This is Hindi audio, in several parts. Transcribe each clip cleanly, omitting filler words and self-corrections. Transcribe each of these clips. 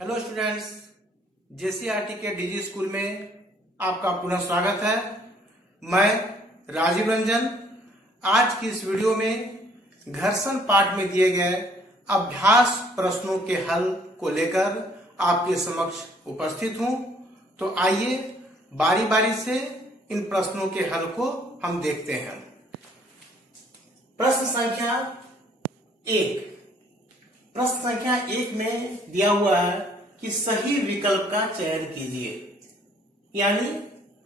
हेलो स्टूडेंट्स, जेसीईआरटी के डीजी स्कूल में आपका पुनः स्वागत है। मैं राजीव रंजन आज की इस वीडियो में घर्षण पाठ में दिए गए अभ्यास प्रश्नों के हल को लेकर आपके समक्ष उपस्थित हूं। तो आइए बारी बारी से इन प्रश्नों के हल को हम देखते हैं। प्रश्न संख्या 1। प्रश्न संख्या 1 में दिया हुआ है कि सही विकल्प का चयन कीजिए। यानी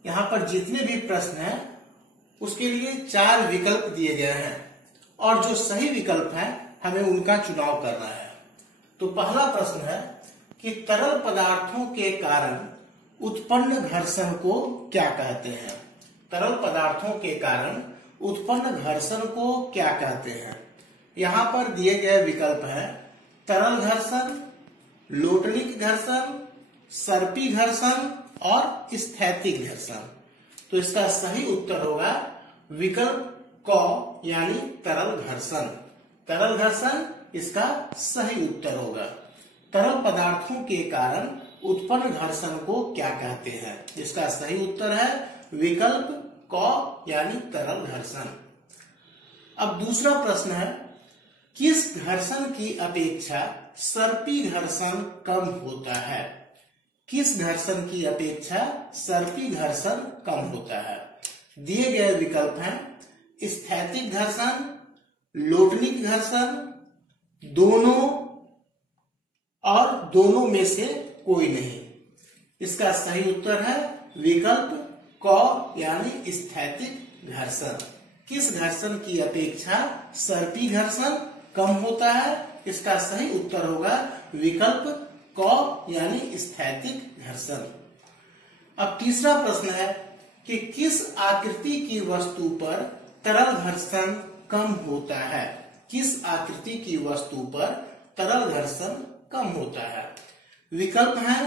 यहां पर जितने भी प्रश्न हैं उसके लिए 4 विकल्प दिए गए हैं और जो सही विकल्प है हमें उनका चुनाव करना है। तो पहला प्रश्न है कि तरल पदार्थों के कारण उत्पन्न घर्षण को क्या कहते हैं। तरल पदार्थों के कारण उत्पन्न घर्षण को क्या कहते हैं। यहां पर दिए गए विकल्प है तरल घर्षण, लोटनिक घर्षण, सर्पी घर्षण और स्थैतिक घर्षण। तो इसका सही उत्तर होगा विकल्प क यानी तरल घर्षण। तरल घर्षण इसका सही उत्तर होगा। तरल पदार्थों के कारण उत्पन्न घर्षण को क्या कहते हैं। इसका सही उत्तर है विकल्प क यानी तरल घर्षण। अब दूसरा प्रश्न है किस घर्षण की अपेक्षा सर्पी घर्षण कम होता है। किस घर्षण की अपेक्षा सर्पी घर्षण कम होता है। दिए गए विकल्प हैं स्थैतिक घर्षण, लोटनिक घर्षण, दोनों और दोनों में से कोई नहीं। इसका सही उत्तर है विकल्प क यानी स्थैतिक घर्षण। किस घर्षण की अपेक्षा सर्पी घर्षण कम होता है। इसका सही उत्तर होगा विकल्प क यानी स्थैतिक घर्षण। अब तीसरा प्रश्न है कि किस आकृति की वस्तु पर तरल घर्षण कम होता है। किस आकृति की वस्तु पर तरल घर्षण कम होता है। विकल्प है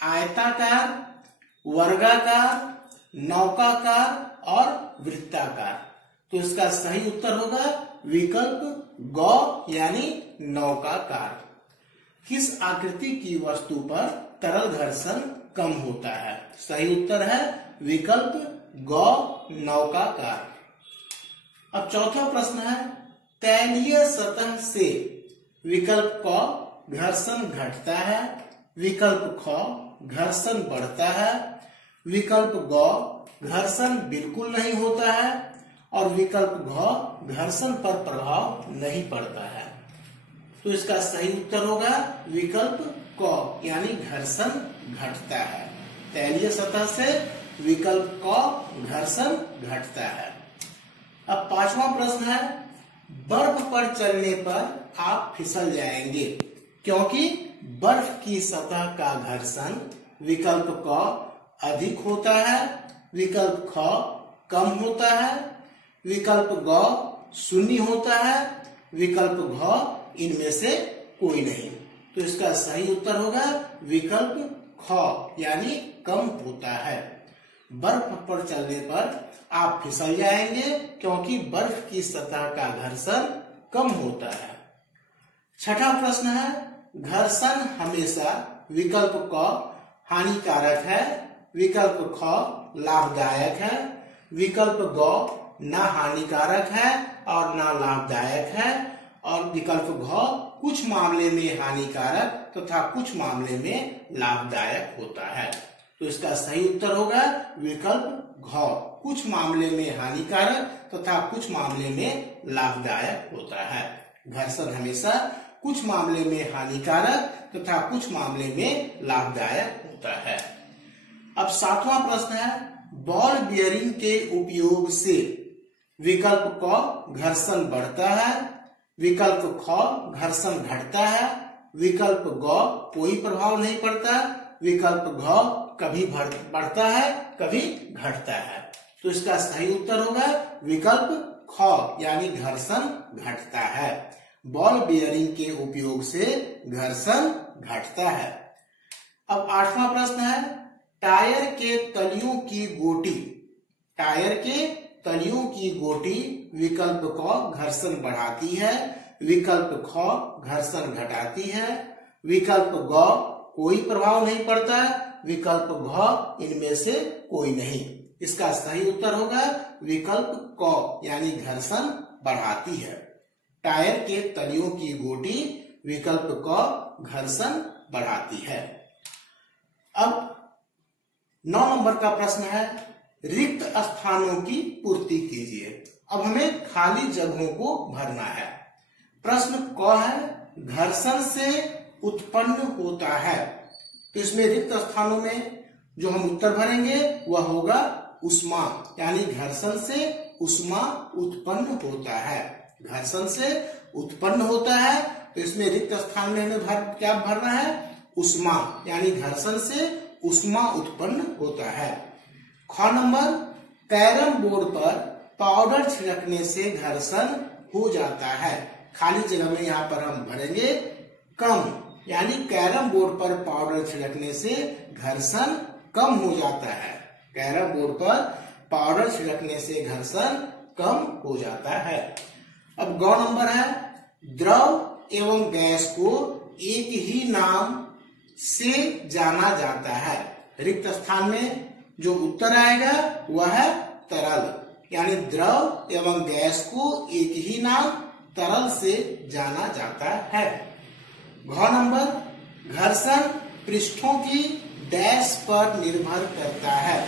आयताकार, वर्गाकार, नौकाकार और वृत्ताकार। तो इसका सही उत्तर होगा विकल्प ग यानी नौकाकार। किस आकृति की वस्तु पर तरल घर्षण कम होता है। सही उत्तर है विकल्प ग नौकाकार। अब चौथा प्रश्न है तैलीय सतह से विकल्प क घर्षण घटता है, विकल्प ख घर्षण बढ़ता है, विकल्प ग घर्षण बिल्कुल नहीं होता है और विकल्प घ घर्षण पर प्रभाव नहीं पड़ता है। तो इसका सही उत्तर होगा विकल्प क यानी घर्षण घटता है। तैलीय सतह से विकल्प क घर्षण घटता है। अब पांचवा प्रश्न है बर्फ पर चलने पर आप फिसल जाएंगे क्योंकि बर्फ की सतह का घर्षण विकल्प क अधिक होता है, विकल्प ख कम होता है, विकल्प ग शून्य होता है, विकल्प घ इनमें से कोई नहीं। तो इसका सही उत्तर होगा विकल्प ख यानी कम होता है। बर्फ पर चलने पर आप फिसल जाएंगे क्योंकि बर्फ की सतह का घर्षण कम होता है। छठा प्रश्न है घर्षण हमेशा विकल्प क हानिकारक है, विकल्प ख लाभदायक है, विकल्प ग ना हानिकारक है और ना लाभदायक है और विकल्प घ कुछ मामले में हानिकारक तथा कुछ मामले में लाभदायक होता है। तो इसका सही उत्तर होगा विकल्प घ कुछ मामले में हानिकारक तथा कुछ मामले में लाभदायक होता है। घर्षण हमेशा कुछ मामले में हानिकारक तथा कुछ मामले में लाभदायक होता है। अब सातवां प्रश्न है बॉल बियरिंग के उपयोग से विकल्प क घर्षण बढ़ता है, विकल्प ख घर्षण घटता है, विकल्प ग कोई प्रभाव नहीं पड़ता, विकल्प घ कभी बढ़ता है कभी घटता है। तो इसका सही उत्तर होगा विकल्प ख यानी घर्षण घटता है। बॉल बियरिंग के उपयोग से घर्षण घटता है। अब आठवां प्रश्न है टायर के तलियों की गोटी। टायर के तलियों की गोटी विकल्प क घर्षण बढ़ाती है, विकल्प ख घर्षण घटाती है, विकल्प ग कोई प्रभाव नहीं पड़ता, विकल्प घ इनमें से कोई नहीं। इसका सही उत्तर होगा विकल्प क, यानी घर्षण बढ़ाती है। टायर के तलियों की गोटी विकल्प क घर्षण बढ़ाती है। अब 9 नंबर का प्रश्न है, रिक्त स्थानों की पूर्ति कीजिए। अब हमें खाली जगहों को भरना है। प्रश्न क है, घर्षण से उत्पन्न होता है। तो इसमें रिक्त स्थानों में जो हम उत्तर भरेंगे वह होगा उष्मा, यानी घर्षण से उष्मा उत्पन्न होता है। घर्षण से उत्पन्न होता है, तो इसमें रिक्त स्थान में हमें क्या भरना है? उष्मा, यानी घर्षण से उष्मा उत्पन्न होता है। ख नंबर, कैरम बोर्ड पर पाउडर छिड़कने से घर्षण हो जाता है। खाली जगह में यहाँ पर हम भरेंगे कम, यानी कैरम बोर्ड पर पाउडर छिड़कने से घर्षण कम हो जाता है। कैरम बोर्ड पर पाउडर छिड़कने से घर्षण कम हो जाता है। अब ग नंबर है, द्रव एवं गैस को एक ही नाम से जाना जाता है। रिक्त स्थान में जो उत्तर आएगा वह है तरल, यानी द्रव एवं गैस को एक ही नाम तरल से जाना जाता है। घ नंबर, घर्षण पृष्ठों की डैश पर निर्भर करता है।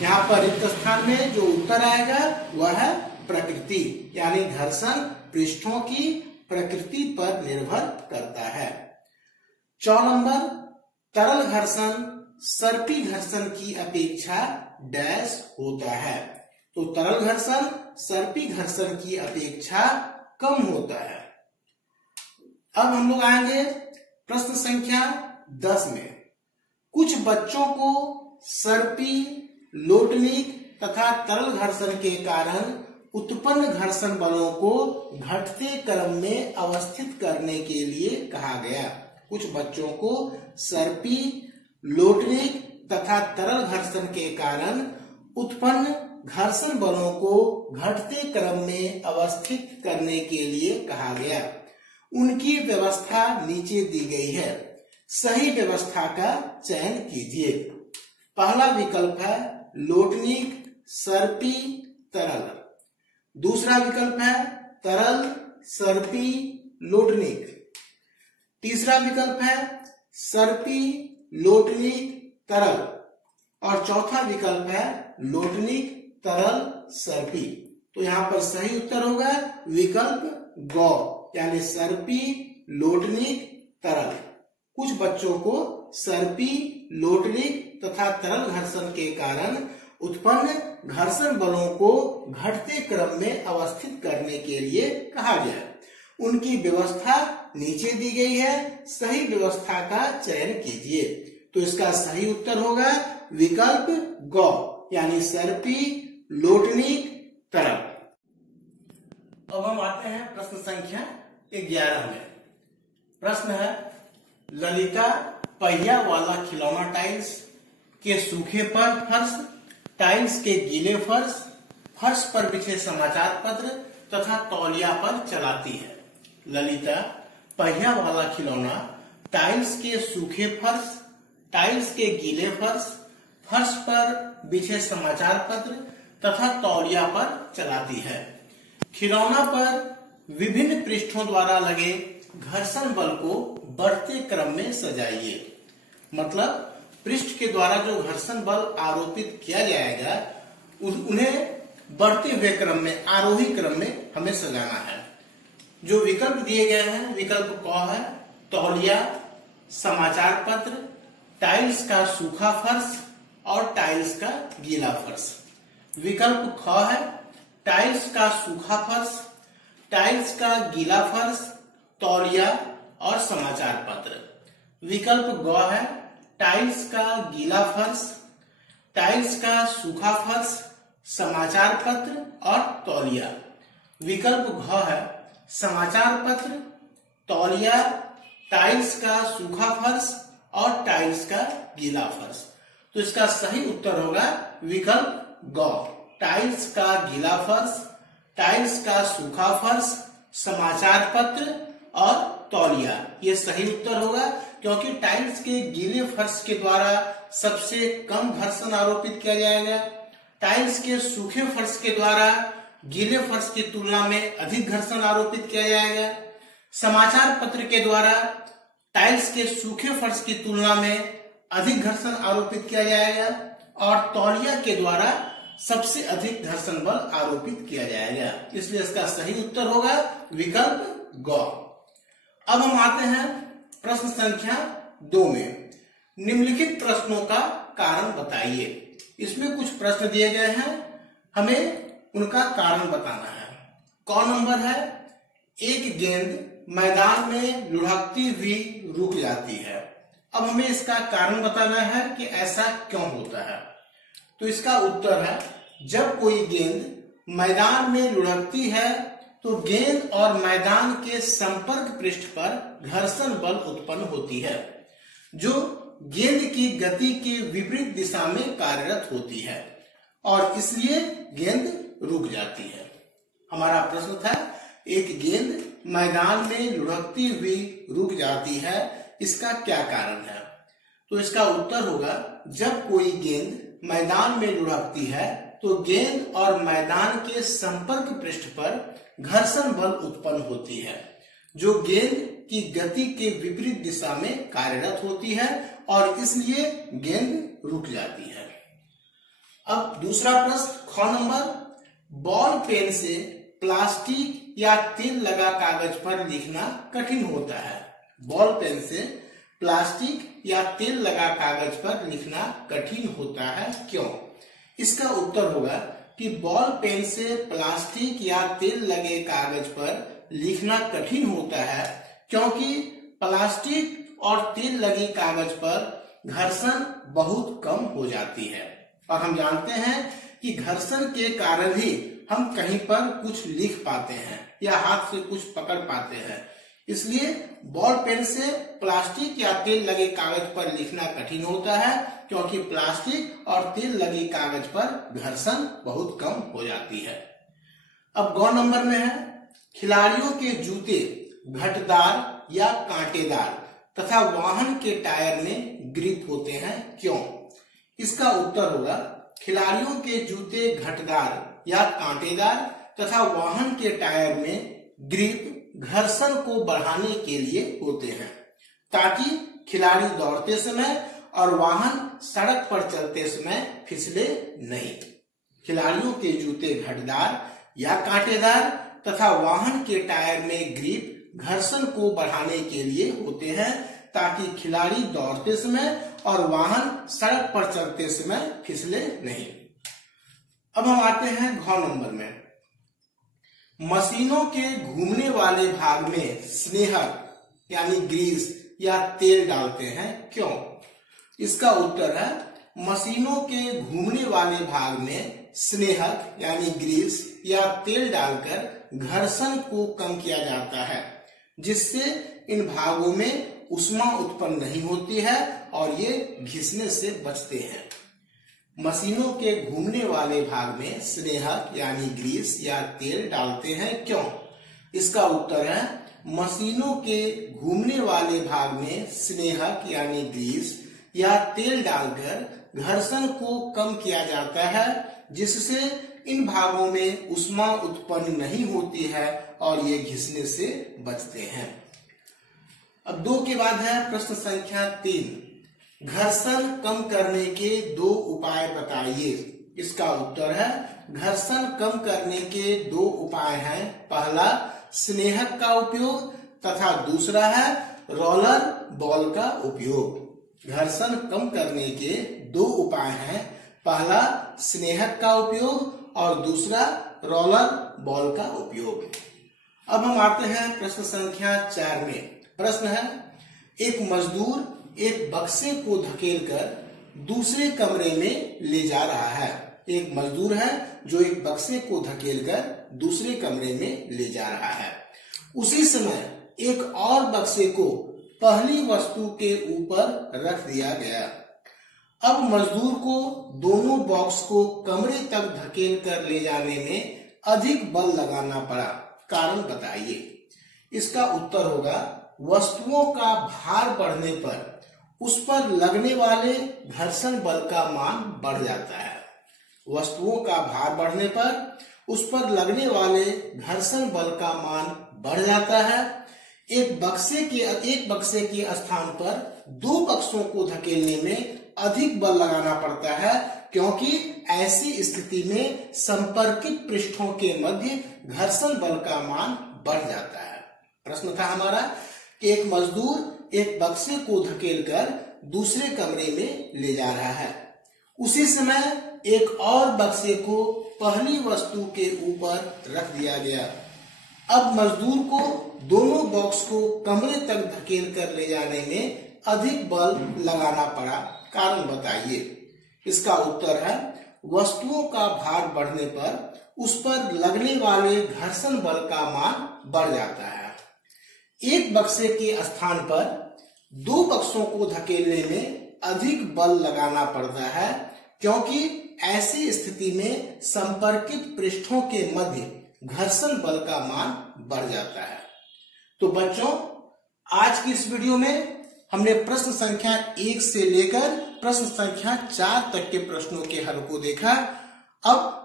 यहाँ पर रिक्त स्थान में जो उत्तर आएगा वह है प्रकृति, यानी घर्षण पृष्ठों की प्रकृति पर निर्भर करता है। 4 नंबर, तरल घर्षण सर्पी घर्षण की अपेक्षा डैश होता है। तो तरल घर्षण सर्पी घर्षण की अपेक्षा कम होता है। अब हम लोग आएंगे प्रश्न संख्या 10 में। कुछ बच्चों को सर्पी, लोटनिक तथा तरल घर्षण के कारण उत्पन्न घर्षण बलों को घटते क्रम में अवस्थित करने के लिए कहा गया। कुछ बच्चों को सर्पी, लोटनिक तथा तरल घर्षण के कारण उत्पन्न घर्षण बलों को घटते क्रम में अवस्थित करने के लिए कहा गया। उनकी व्यवस्था नीचे दी गई है। सही व्यवस्था का चयन कीजिए। पहला विकल्प है लोटनिक, सर्पी, तरल। दूसरा विकल्प है तरल, सर्पी, लोटनिक। तीसरा विकल्प है सर्पी, लोटनिक, तरल। और चौथा विकल्प है लोटनिक, तरल, सर्पी। तो यहाँ पर सही उत्तर होगा विकल्प ग, यानी सर्पी, लोटनिक, तरल। कुछ बच्चों को सर्पी, लोटनिक तथा तरल घर्षण के कारण उत्पन्न घर्षण बलों को घटते क्रम में अवस्थित करने के लिए कहा गया। उनकी व्यवस्था नीचे दी गई है। सही व्यवस्था का चयन कीजिए। तो इसका सही उत्तर होगा विकल्प ग, यानी सर्पी, लोटनिक, तरल। अब हम आते हैं प्रश्न संख्या 11 में। प्रश्न है, ललिता पहिया वाला खिलौना टाइल्स के सूखे पर फर्श, टाइल्स के गीले फर्श, फर्श पर बिछे समाचार पत्र तथा तौलिया पर चलाती है। ललिता पहिया वाला खिलौना टाइल्स के सूखे फर्श, टाइल्स के गीले फर्श, फर्श पर बिछे समाचार पत्र तथा तौलिया पर चलाती है। खिलौना पर विभिन्न पृष्ठों द्वारा लगे घर्षण बल को बढ़ते क्रम में सजाइए। मतलब पृष्ठ के द्वारा जो घर्षण बल आरोपित किया जाएगा उन्हें बढ़ते हुए क्रम में, आरोही क्रम में हमें सजाना है। जो विकल्प दिए गए हैं, विकल्प क है तौलिया, समाचार पत्र, टाइल्स का सूखा फर्श और टाइल्स का गीला फर्श। विकल्प ख है टाइल्स का सूखा फर्श, टाइल्स का गीला फर्श, तौलिया और समाचार पत्र। विकल्प ग है टाइल्स का गीला फर्श, टाइल्स का सूखा फर्श, समाचार पत्र और तौलिया। विकल्प घ है समाचार पत्र, तौलिया, टाइल्स का सूखा फर्श और टाइल्स का गीला फर्श। तो इसका सही उत्तर होगा विकल्प ग, टाइल्स का गीला फर्श, टाइल्स का सूखा फर्श, समाचार पत्र और तौलिया। ये सही उत्तर होगा, क्योंकि टाइल्स के गीले फर्श के द्वारा सबसे कम घर्षण आरोपित किया जाएगा। टाइल्स के सूखे फर्श के द्वारा गीले फर्श की तुलना में अधिक घर्षण आरोपित किया जाएगा। समाचार पत्र के द्वारा टाइल्स के सूखे फर्श की तुलना में अधिक घर्षण आरोपित किया जाएगा, और तौलिया के द्वारा सबसे अधिक घर्षण बल आरोपित किया जाएगा। इसलिए इसका सही उत्तर होगा विकल्प ग। अब हम आते हैं प्रश्न संख्या 2 में। निम्नलिखित प्रश्नों का कारण बताइए। इसमें कुछ प्रश्न दिए गए हैं, हमें उनका कारण बताना है। क नंबर है, एक गेंद मैदान में लुढ़कती हुई रुक जाती है। अब हमें इसका कारण बताना है कि ऐसा क्यों होता है। तो इसका उत्तर है, जब कोई गेंद मैदान में लुढ़कती है तो गेंद और मैदान के संपर्क पृष्ठ पर घर्षण बल उत्पन्न होती है, जो गेंद की गति के विपरीत दिशा में कार्यरत होती है, और इसलिए गेंद रुक जाती है। हमारा प्रश्न था, एक गेंद मैदान में लुढ़कती हुई रुक जाती है, इसका क्या कारण है। तो इसका उत्तर होगा, जब कोई गेंद मैदान में लुढ़कती है तो गेंद और मैदान के संपर्क पृष्ठ पर घर्षण बल उत्पन्न होती है, जो गेंद की गति के विपरीत दिशा में कार्यरत होती है, और इसलिए गेंद रुक जाती है। अब दूसरा प्रश्न ख नंबर, बॉल पेन से प्लास्टिक या तेल लगा कागज पर लिखना कठिन होता है। बॉल पेन से प्लास्टिक या तेल लगा कागज पर लिखना कठिन होता है, क्यों। इसका उत्तर होगा कि बॉल पेन से प्लास्टिक या तेल लगे कागज पर लिखना कठिन होता है, क्योंकि प्लास्टिक और तेल लगी कागज पर घर्षण बहुत कम हो जाती है, और हम जानते हैं कि घर्षण के कारण ही हम कहीं पर कुछ लिख पाते हैं या हाथ से कुछ पकड़ पाते हैं। इसलिए बॉल पेन से प्लास्टिक या तेल लगे कागज पर लिखना कठिन होता है, क्योंकि प्लास्टिक और तेल लगे कागज पर घर्षण बहुत कम हो जाती है। अब ग नंबर में है, खिलाड़ियों के जूते घटदार या कांटेदार तथा वाहन के टायर में ग्रिप होते हैं, क्यों। इसका उत्तर होगा, खिलाड़ियों के जूते घटदार या कांटेदार तथा वाहन के टायर में ग्रिप घर्षण को बढ़ाने के लिए होते हैं, ताकि खिलाड़ी दौड़ते समय और वाहन सड़क पर चलते समय फिसले नहीं। खिलाड़ियों के जूते घटदार या कांटेदार तथा वाहन के टायर में ग्रिप घर्षण को बढ़ाने के लिए होते हैं, ताकि खिलाड़ी दौड़ते समय और वाहन सड़क पर चलते समय फिसले नहीं। अब हम आते हैं घ नंबर में। मशीनों के घूमने वाले भाग में स्नेहक यानी ग्रीस या तेल डालते हैं, क्यों। इसका उत्तर है, मशीनों के घूमने वाले भाग में स्नेहक यानी ग्रीस या तेल डालकर घर्षण को कम किया जाता है, जिससे इन भागों में ऊष्मा उत्पन्न नहीं होती है और ये घिसने से बचते हैं। मशीनों के घूमने वाले भाग में स्नेहक यानी ग्रीस या तेल डालते हैं, क्यों। इसका उत्तर है, मशीनों के घूमने वाले भाग में स्नेहक यानी ग्रीस या तेल डालकर घर्षण को कम किया जाता है, जिससे इन भागों में ऊष्मा उत्पन्न नहीं होती है और ये घिसने से बचते हैं। अब 2 के बाद है प्रश्न संख्या 3, घर्षण कम करने के 2 उपाय बताइए। इसका उत्तर है, घर्षण कम करने के 2 उपाय हैं। पहला स्नेहक का उपयोग तथा दूसरा है रोलर बॉल का उपयोग। घर्षण कम करने के 2 उपाय हैं, पहला स्नेहक का उपयोग और दूसरा रोलर बॉल का उपयोग। अब हम आते हैं प्रश्न संख्या 4 में। प्रश्न है, एक मजदूर एक बक्से को धकेलकर दूसरे कमरे में ले जा रहा है। एक मजदूर है जो एक बक्से को धकेलकर दूसरे कमरे में ले जा रहा है। उसी समय एक और बक्से को पहली वस्तु के ऊपर रख दिया गया। अब मजदूर को दोनों बॉक्स को कमरे तक धकेल कर ले जाने में अधिक बल लगाना पड़ा, कारण बताइए। इसका उत्तर होगा, वस्तुओं का भार बढ़ने पर उस पर लगने वाले घर्षण बल का मान बढ़ जाता है। वस्तुओं का भार बढ़ने पर उस पर लगने वाले घर्षण बल का मान बढ़ जाता है। एक बक्से के स्थान पर दो बक्सों को धकेलने में अधिक बल लगाना पड़ता है, क्योंकि ऐसी स्थिति में संपर्कित पृष्ठों के मध्य घर्षण बल का मान बढ़ जाता है। प्रश्न था हमारा कि एक मजदूर एक बक्से को धकेलकर दूसरे कमरे में ले जा रहा है। उसी समय एक और बक्से को पहली वस्तु के ऊपर रख दिया गया। अब मजदूर को दोनों बॉक्स को कमरे तक धकेल कर ले जाने में अधिक बल लगाना पड़ा, कारण बताइए। इसका उत्तर है वस्तुओं का भार बढ़ने पर उस पर लगने वाले घर्षण बल का मान बढ़ जाता है। एक बक्से के स्थान पर दो बक्सों को धकेलने में अधिक बल लगाना पड़ता है, क्योंकि ऐसी स्थिति में संपर्कित पृष्ठों के मध्य घर्षण बल का मान बढ़ जाता है। तो बच्चों, आज की इस वीडियो में हमने प्रश्न संख्या 1 से लेकर प्रश्न संख्या 4 तक के प्रश्नों के हल को देखा। अब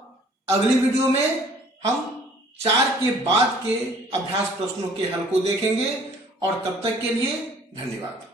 अगली वीडियो में हम 4 के बाद के अभ्यास प्रश्नों के हल को देखेंगे, और तब तक के लिए धन्यवाद।